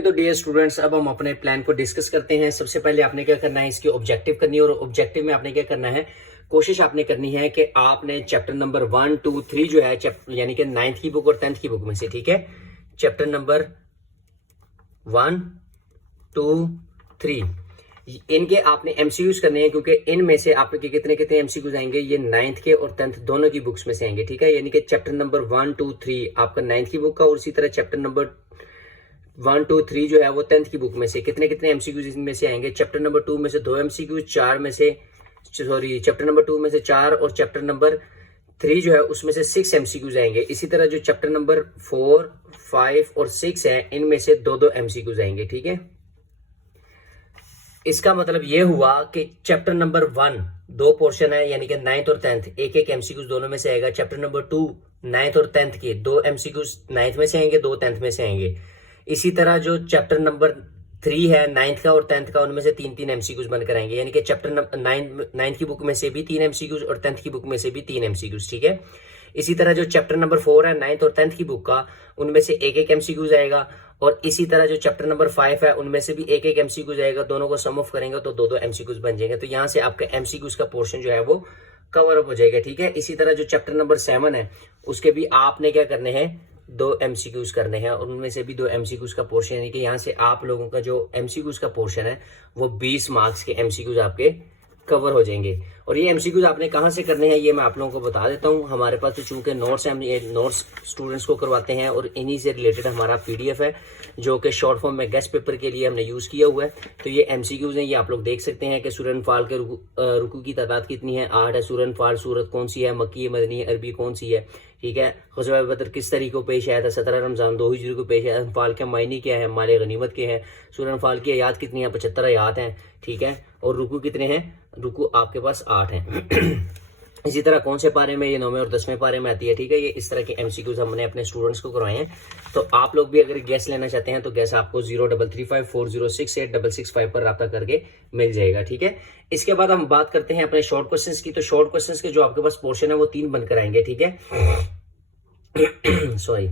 तो dear students, अब हम अपने प्लान को डिस्कस करते हैं। सबसे पहले आपने क्या करना है, इसकी ऑब्जेक्टिव करनी है और ऑब्जेक्टिव में आपने क्या करना है, कोशिश आपने करनी है कि आपने चैप्टर नंबर 1, 2, 3 जो है यानी कि 9th की बुक और 10th की बुक में से, ठीक है, चैप्टर नंबर 1, 2, 3 इनके आपने एमसीक्यूज करने हैं, क्योंकि इनमें से आपके कितने कितने एमसीक्यूज आएंगे, ये 9th के और 10th दोनों की बुक्स में से आएंगे, ठीक है। यानी कि चैप्टर नंबर 1, 2, 3 आपका 9th की बुक का और इसी तरह चैप्टर नंबर 1, 2, 3 जो है वो 10th की बुक में से कितने कितने एमसीक्यूज इसमें से आएंगे। चैप्टर नंबर 2 में से 2 एमसीक्यूज, चैप्टर नंबर 2 में से 4 और चैप्टर नंबर 3 जो है उसमें से 6 एमसीक्यूज आएंगे। इसी तरह जो चैप्टर नंबर 4, 5 और 6 है इनमें से 2-2 एमसीक्यूज आएंगे, ठीक है। इसका मतलब ये हुआ कि चैप्टर नंबर 1 2 पोर्शन है, यानी कि 9th और 10th एक एमसीक्यूज दोनों में से आएगा। चैप्टर नंबर 2 9th और 10th के 2 एमसीक्यूज 9th में से आएंगे, 2 10th में से आएंगे। इसी तरह जो चैप्टर नंबर 3 है 9th का और 10th का, उनमें से 3-3 एमसीक्यूज बनकर आएंगे, यानी कि चैप्टर नंबर 9th की बुक में से भी 3 एमसीक्यूज और 10th की बुक में से भी 3 एमसीक्यूज, ठीक है। इसी तरह जो चैप्टर नंबर 4 है 9th और 10th की बुक का, उनमें से एक एमसीक्यूज आएगा। और इसी तरह जो चैप्टर नंबर 5 है उनमें से भी एक एमसीक्यूज आएगा। दोनों को सम ऑफ करेंगे तो 2-2 एमसीक्यूज बन जाएंगे। तो यहाँ से आपका एमसीक्यूज का पोर्शन जो है वो कवर अप हो जाएगा, ठीक है। इसी तरह जो चैप्टर नंबर 7 है उसके भी आपने क्या करने हैं, 2 एमसीक्यूज करने हैं और उनमें से भी 2 एमसीक्यूज का पोर्शन, यानी कि यहाँ से आप लोगों का जो एमसीक्यूज का पोर्शन है वो 20 मार्क्स के एमसीक्यूज आपके कवर हो जाएंगे। और ये एमसीक्यूज आपने कहाँ से करने हैं ये मैं आप लोगों को बता देता हूँ। हमारे पास तो चूंकि नोट्स हैं, हम ये नोट्स स्टूडेंट्स को करवाते हैं और इन्हीं से रिलेटेड हमारा पीडीएफ है जो कि शॉर्ट फॉर्म में गेस्ट पेपर के लिए हमने यूज़ किया हुआ है। तो ये एमसीक्यूज हैं, ये आप लोग देख सकते हैं कि सूरन फाल के रुकू की तादाद कितनी है, 8 है। सूरन फाल सूरत कौन सी है, मक्की, मदनी, अरबी कौन सी है, ठीक है। ग़ज़वा बदर किस तारीख को पेश आया था, 17 रमज़ान 2 हिजरी को पेश आया। फाल के मायने क्या है, माले गनीमत के हैं। सूरन फाल की आयात कितनी है, 75 आयात हैं, ठीक है। और रुकू कितने हैं, रुकू आपके पास 8 हैं। इसी तरह कौन से पारे में, ये 9वें और 10वें पारे में आती है, ठीक है। ये इस तरह के एमसीक्यूज हमने अपने स्टूडेंट्स को करवाए हैं। तो आप लोग भी अगर गैस लेना चाहते हैं तो गैस आपको 0335406865 पर रब्ता करके मिल जाएगा, ठीक है। इसके बाद हम बात करते हैं अपने शॉर्ट क्वेश्चंस की। तो शॉर्ट क्वेश्चंस के जो आपके पास पोर्शन है वो 3 बनकर आएंगे, ठीक है। सॉरी,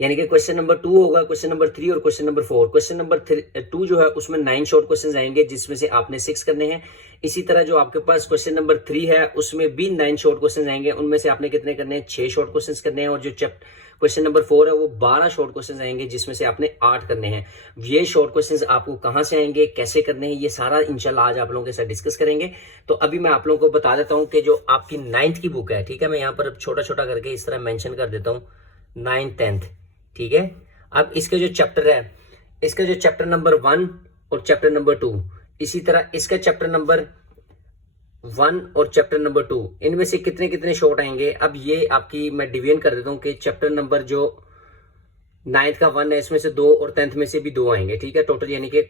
यानी कि क्वेश्चन नंबर 2 होगा, क्वेश्चन नंबर 3 और क्वेश्चन नंबर 4। क्वेश्चन नंबर 2 जो है उसमें 9 शॉर्ट क्वेश्चन आएंगे जिसमें से आपने 6 करने हैं। इसी तरह जो आपके पास क्वेश्चन नंबर 3 है उसमें भी 9 शॉर्ट क्वेश्चन आएंगे, उनमें से आपने कितने करने हैं, 6 शॉर्ट क्वेश्चन करने हैं। और जो क्वेश्चन नंबर 4 है वो 12 शॉर्ट क्वेश्चन आएंगे जिसमें से आपने 8 करने हैं। ये शॉर्ट क्वेश्चन आपको कहाँ से आएंगे, कैसे करने हैं, ये सारा इंशाल्लाह आज आप लोगों के साथ डिस्कस करेंगे। तो अभी मैं आप लोगों को बता देता हूँ कि जो आपकी 9th की बुक है, ठीक है, मैं यहाँ पर छोटा छोटा करके इस तरह मेंशन कर देता हूँ, 9th 10th, ठीक है। अब इसके जो चैप्टर है, इसका जो चैप्टर नंबर 1 और चैप्टर नंबर 2, इसी तरह इसका चैप्टर नंबर 1 और चैप्टर नंबर 2, इनमें से कितने कितने शॉर्ट आएंगे। अब ये आपकी मैं डिवीजन कर देता हूं कि चैप्टर नंबर जो 9th का 1 है इसमें से 2 और 10th में से भी 2 आएंगे, ठीक है। टोटल यानी कि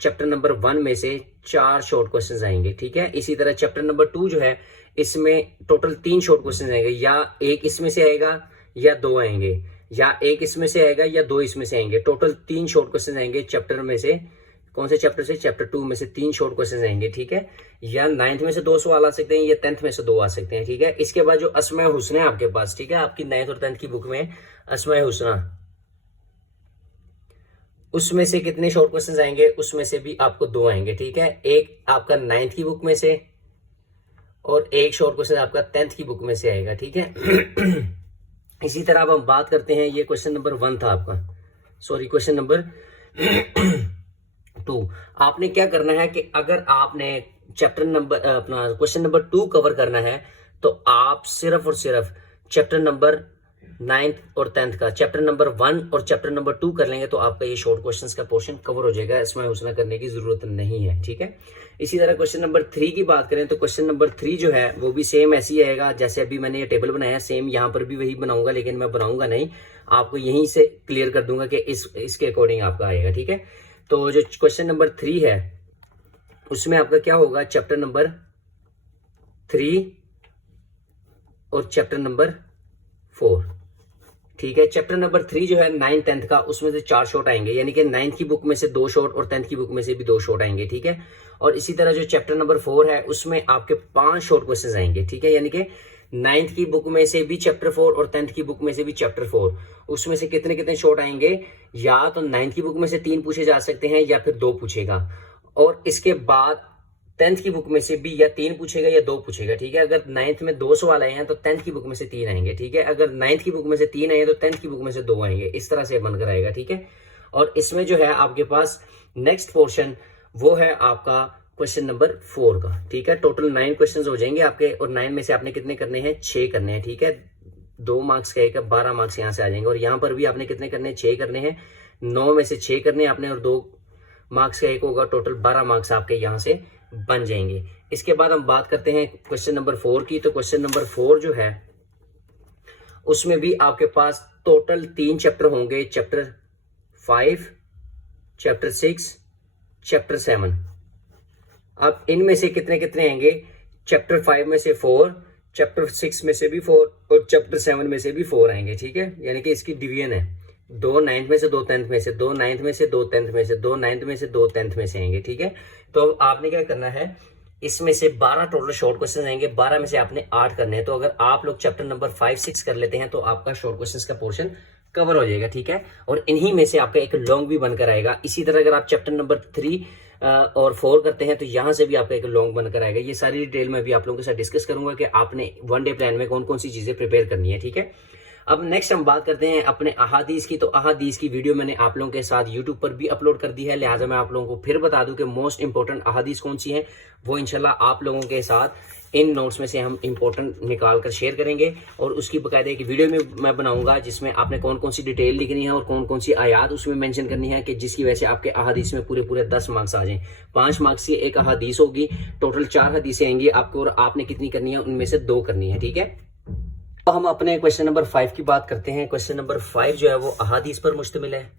चैप्टर नंबर 1 में से 4 शॉर्ट क्वेश्चन आएंगे, ठीक है। इसी तरह चैप्टर नंबर 2 जो है इसमें टोटल 3 शॉर्ट क्वेश्चन आएंगे, या एक इसमें से आएगा या 2 आएंगे, या एक इसमें से आएगा या 2 इसमें से आएंगे। टोटल 3 शॉर्ट क्वेश्चन आएंगे चैप्टर में से। कौन से चैप्टर से, चैप्टर 2 में से 3 शॉर्ट क्वेश्चन आएंगे, ठीक है। या 9th में से 2 सवाल आ सकते हैं या 10th में से 2 आ सकते हैं, ठीक है। इसके बाद जो अस्माए हुस्ना है आपके पास, ठीक है, आपकी 9th और 10th की बुक में अस्माए हुस्ना, उसमें से कितने शॉर्ट क्वेश्चन आएंगे, उसमें से भी आपको 2 आएंगे, ठीक है। एक आपका 9th की बुक में से और एक शॉर्ट क्वेश्चन आपका 10th की बुक में से आएगा, ठीक है। इसी तरह अब हम बात करते हैं, ये क्वेश्चन नंबर 1 था आपका, सॉरी क्वेश्चन नंबर 2। आपने क्या करना है कि अगर आपने चैप्टर नंबर अपना क्वेश्चन नंबर 2 कवर करना है तो आप सिर्फ और सिर्फ चैप्टर नंबर 9th और 10th का चैप्टर नंबर 1 और चैप्टर नंबर 2 कर लेंगे तो आपका ये शॉर्ट क्वेश्चंस का पोर्शन कवर हो जाएगा, इसमें उसना करने की जरूरत नहीं है, ठीक है। इसी तरह क्वेश्चन नंबर 3 की बात करें तो क्वेश्चन नंबर 3 जो है वो भी सेम ऐसी आएगा जैसे अभी मैंने ये टेबल बनाया, सेम यहाँ पर भी वही बनाऊंगा, लेकिन मैं बनाऊंगा नहीं, आपको यहीं से क्लियर कर दूंगा कि इसके अकॉर्डिंग आपका आएगा, ठीक है। तो जो क्वेश्चन नंबर 3 है उसमें आपका क्या होगा, चैप्टर नंबर 3 और चैप्टर नंबर 4, ठीक है। चैप्टर नंबर 3 जो है 9th 10th का, उसमें से 4 शॉर्ट आएंगे, यानी कि 9th की बुक में से 2 शॉर्ट और 10th की बुक में से भी 2 शॉर्ट आएंगे, ठीक है। और इसी तरह जो चैप्टर नंबर 4 है उसमें आपके 5 शॉर्ट क्वेश्चन आएंगे, ठीक है। यानी कि नाइन्थ की बुक में से भी चैप्टर 4 और 10th की बुक में से भी चैप्टर 4, उसमें से कितने कितने शॉर्ट आएंगे, या तो 9th की बुक में से 3 पूछे जा सकते हैं या फिर 2 पूछेगा, और इसके बाद 10th की बुक में से भी या 3 पूछेगा या 2 पूछेगा, ठीक है। अगर 9th में 2 सवाल आए हैं तो 10th की बुक में से 3 आएंगे, ठीक है। अगर 9th की बुक में से 3 आए तो 10th की बुक में से 2 आएंगे, इस तरह से बनकर आएगा, ठीक है। और इसमें जो है आपके पास नेक्स्ट पोर्शन वो है आपका क्वेश्चन नंबर 4 का, ठीक है। टोटल 9 क्वेश्चन हो जाएंगे आपके, और 9 में से आपने कितने करने हैं, 6 करने हैं, ठीक है। 2 मार्क्स का एक 12 मार्क्स यहाँ से आ जाएंगे, और यहाँ पर भी आपने कितने करने हैं, 6 करने हैं। 9 में से 6 करने हैं आपने, और 2 मार्क्स का एक होगा, टोटल 12 मार्क्स आपके यहाँ से बन जाएंगे। इसके बाद हम बात करते हैं क्वेश्चन नंबर 4 की। तो क्वेश्चन नंबर 4 जो है उसमें भी आपके पास टोटल 3 चैप्टर होंगे, चैप्टर 5, चैप्टर 6, चैप्टर 7। अब इनमें से कितने कितने आएंगे, चैप्टर 5 में से 4, चैप्टर 6 में से भी 4, और चैप्टर 7 में से भी 4 आएंगे, ठीक है। यानी कि इसकी डिवीजन है, 2 9th में से, 2 10th में से, 2 9th में से, 2 10th में से, 2 9th में से, 2 10th में से आएंगे, ठीक है। तो आपने क्या करना है, इसमें से 12 टोटल शॉर्ट क्वेश्चन आएंगे, 12 में से आपने 8 करने हैं। तो अगर आप लोग चैप्टर नंबर 5 6 कर लेते हैं तो आपका शॉर्ट क्वेश्चन का पोर्शन कवर हो जाएगा, ठीक है। और इन्हीं में से आपका एक लॉन्ग भी बनकर आएगा। इसी तरह अगर आप चैप्टर नंबर 3 और 4 करते हैं तो यहाँ से भी आपका एक लॉन्ग बनकर आएगा। ये सारी डिटेल में भी आप लोगों के साथ डिस्कस करूंगा कि आपने 1 डे प्लान में कौन कौन सी चीजें प्रिपेयर करनी है, ठीक है। अब नेक्स्ट हम बात करते हैं अपने अहादीस की। तो अहादीस की वीडियो मैंने आप लोगों के साथ यूट्यूब पर भी अपलोड कर दी है, लिहाजा मैं आप लोगों को फिर बता दूं कि मोस्ट इंपॉर्टेंट अहादीस कौन सी है, वो इंशाल्लाह आप लोगों के साथ इन नोट्स में से हम इंपॉर्टेंट निकाल कर शेयर करेंगे, और उसकी बकायदा एक वीडियो में मैं बनाऊंगा जिसमें आपने कौन कौन सी डिटेल लिखनी है और कौन कौन सी आयात उसमें मेंशन करनी है, कि जिसकी वजह से आपके अहादीस में पूरे पूरे 10 मार्क्स आ जाएं। 5 मार्क्स की एक अहादीस होगी, टोटल 4 हदीसें आएंगी आपको, और आपने कितनी करनी है, उनमें से 2 करनी है, ठीक है। तो हम अपने क्वेश्चन नंबर 5 की बात करते हैं। क्वेश्चन नंबर 5 जो है वो अहादीस पर मुश्तमिल है,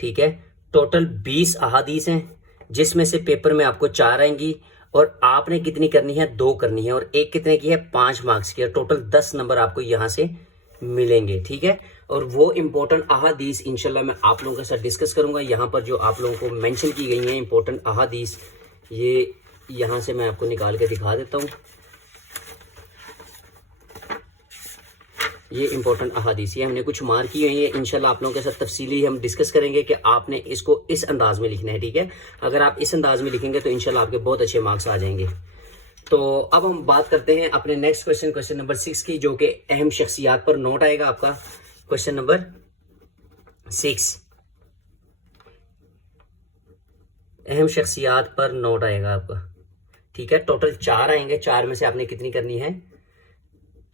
ठीक है। टोटल 20 अहादीस हैं, जिसमें से पेपर में आपको 4 आएंगी, और आपने कितनी करनी है, 2 करनी है, और एक कितने की है, 5 मार्क्स की है। टोटल 10 नंबर आपको यहां से मिलेंगे, ठीक है। और वो इंपॉर्टेंट अहादीस इंशाल्लाह मैं आप लोगों के साथ डिस्कस करूंगा। यहाँ पर जो आप लोगों को मेंशन की गई है इंपॉर्टेंट अहादीस, ये यहां से मैं आपको निकाल के दिखा देता हूँ। ये इंपॉर्टेंट अहादीस, ये हमने कुछ मार्क की हुई है, इंशाल्लाह आप लोगों के साथ तफसीली हम डिस्कस करेंगे कि आपने इसको इस अंदाज में लिखना है, ठीक है। अगर आप इस अंदाज में लिखेंगे तो इंशाल्लाह आपके बहुत अच्छे मार्क्स आ जाएंगे। तो अब हम बात करते हैं अपने नेक्स्ट क्वेश्चन, क्वेश्चन नंबर 6 की, जो कि अहम शख्सियात पर नोट आएगा आपका। क्वेश्चन नंबर 6 अहम शख्सियात पर नोट आएगा आपका, ठीक है। टोटल 4 आएंगे, 4 में से आपने कितनी करनी है,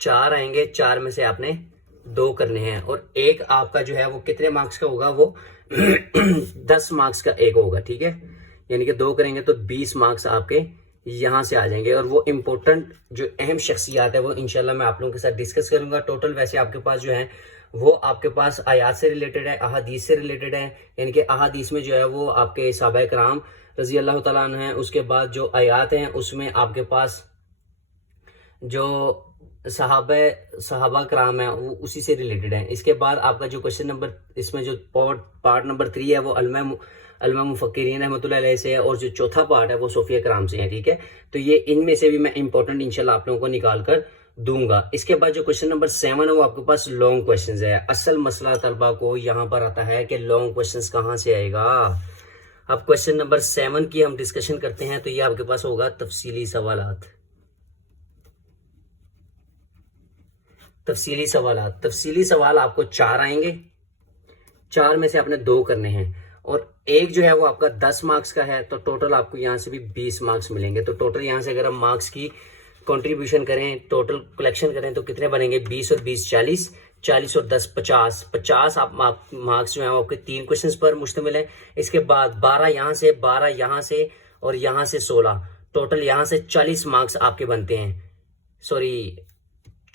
4 आएंगे, 4 में से आपने 2 करने हैं, और एक आपका जो है वो कितने मार्क्स का होगा, वो 10 मार्क्स का एक होगा, ठीक है। यानी कि 2 करेंगे तो 20 मार्क्स आपके यहां से आ जाएंगे। और वो इंपॉर्टेंट जो अहम शख्सियात है वो इंशाल्लाह मैं आप लोगों के साथ डिस्कस करूंगा। टोटल वैसे आपके पास जो है वो आपके पास आयात से रिलेटेड है, अहादीस से रिलेटेड है। यानी कि अहादीस में जो है वो आपके सहाबा कराम रजी अल्लाह तआला अन्हु हैं, उसके बाद जो आयात हैं उसमें आपके पास जो सहाबा कराम है वो उसी से रिलेटेड है। इसके बाद आपका जो क्वेश्चन नंबर, इसमें जो पार्ट नंबर 3 है वो अलमा मुफक्किरीन रहमतुल्लाह अलैह से है, और जो चौथा पार्ट है वो सूफिया कराम से है, ठीक है। तो ये इनमें से भी मैं इंपॉर्टेंट इंशाल्लाह आप लोगों को निकाल कर दूंगा। इसके बाद जो क्वेश्चन नंबर 7 है वो आपके पास लॉन्ग क्वेश्चन है। असल मसला तलबा को यहाँ पर आता है कि लॉन्ग क्वेश्चन कहाँ से आएगा। अब क्वेश्चन नंबर 7 की हम डिस्कशन करते हैं, तो ये आपके पास होगा तफसीली सवालात। तफसीली सवाल आपको 4 आएंगे, 4 में से आपने 2 करने हैं, और एक जो है वो आपका 10 मार्क्स का है। तो टोटल आपको यहाँ से भी 20 मार्क्स मिलेंगे। तो टोटल यहाँ से अगर हम मार्क्स की कंट्रीब्यूशन करें, टोटल कलेक्शन करें, तो कितने बनेंगे, 20 और 20 40, 40 और 10 50, 50 आप मार्क्स जो है आपके 3 क्वेश्चंस पर मुश्तमिल है। इसके बाद 12 यहाँ से, 12 यहाँ से, और यहाँ से 16, टोटल यहाँ से 40 मार्क्स आपके बनते हैं। सॉरी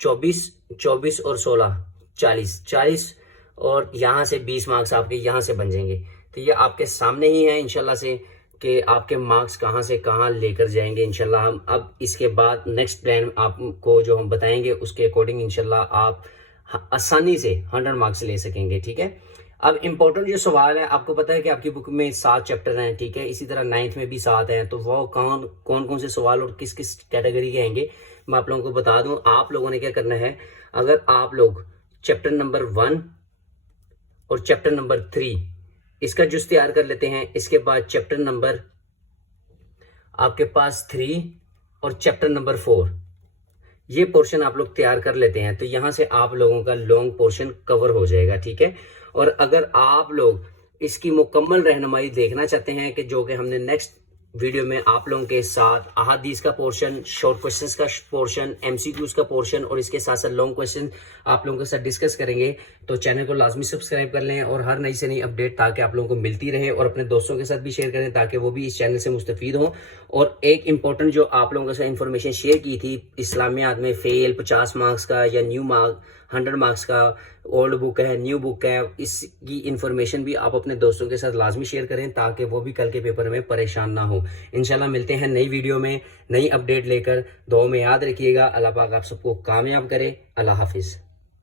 24 और 16 40, और यहाँ से 20 मार्क्स आपके यहाँ से बन जाएंगे। तो ये आपके सामने ही है इंशाल्लाह से कि आपके मार्क्स कहाँ से कहाँ लेकर जाएंगे इंशाल्लाह हम। अब इसके बाद नेक्स्ट प्लान आपको जो हम बताएंगे उसके अकॉर्डिंग इंशाल्लाह आप आसानी से 100 मार्क्स ले सकेंगे, ठीक है। अब इम्पोर्टेंट जो सवाल है, आपको पता है कि आपकी बुक में 7 चैप्टर हैं, ठीक है। इसी तरह 9th में भी 7 हैं। तो वो कौन कौन से सवाल और किस किस कैटेगरी के आएंगे, मैं आप लोगों को बता दूं, आप लोगों ने क्या करना है, अगर आप लोग चैप्टर नंबर 1 और चैप्टर नंबर 3 इसका जुज तैयार कर लेते हैं, इसके बाद चैप्टर नंबर आपके पास 3 और चैप्टर नंबर 4 ये पोर्शन आप लोग तैयार कर लेते हैं, तो यहां से आप लोगों का लॉन्ग पोर्शन कवर हो जाएगा, ठीक है। और अगर आप लोग इसकी मुकम्मल रहनुमाई देखना चाहते हैं कि जो कि हमने नेक्स्ट वीडियो में आप लोगों के साथ अहादीस का पोर्शन, शॉर्ट क्वेश्चंस का पोर्शन, एमसीक्यूज का पोर्शन और इसके साथ साथ लॉन्ग क्वेश्चन आप लोगों के साथ डिस्कस करेंगे, तो चैनल को लाजमी सब्सक्राइब कर लें और हर नई से नई अपडेट ताकि आप लोगों को मिलती रहे, और अपने दोस्तों के साथ भी शेयर करें ताकि वो भी इस चैनल से मुस्तफीद हों। और एक इंपॉर्टेंट जो आप लोगों के साथ इंफॉर्मेशन शेयर की थी, इस्लामियात में फेल 50 मार्क्स का या न्यू मार्क 100 मार्क्स का, ओल्ड बुक है, न्यू बुक है, इसकी इंफॉर्मेशन भी आप अपने दोस्तों के साथ लाजमी शेयर करें ताकि वो भी कल के पेपर में परेशान ना हो। इंशाल्लाह मिलते हैं नई वीडियो में नई अपडेट लेकर। दुआ में याद रखिएगा। अल्लाह पाक आप सबको कामयाब करे। अल्लाह हाफिज़।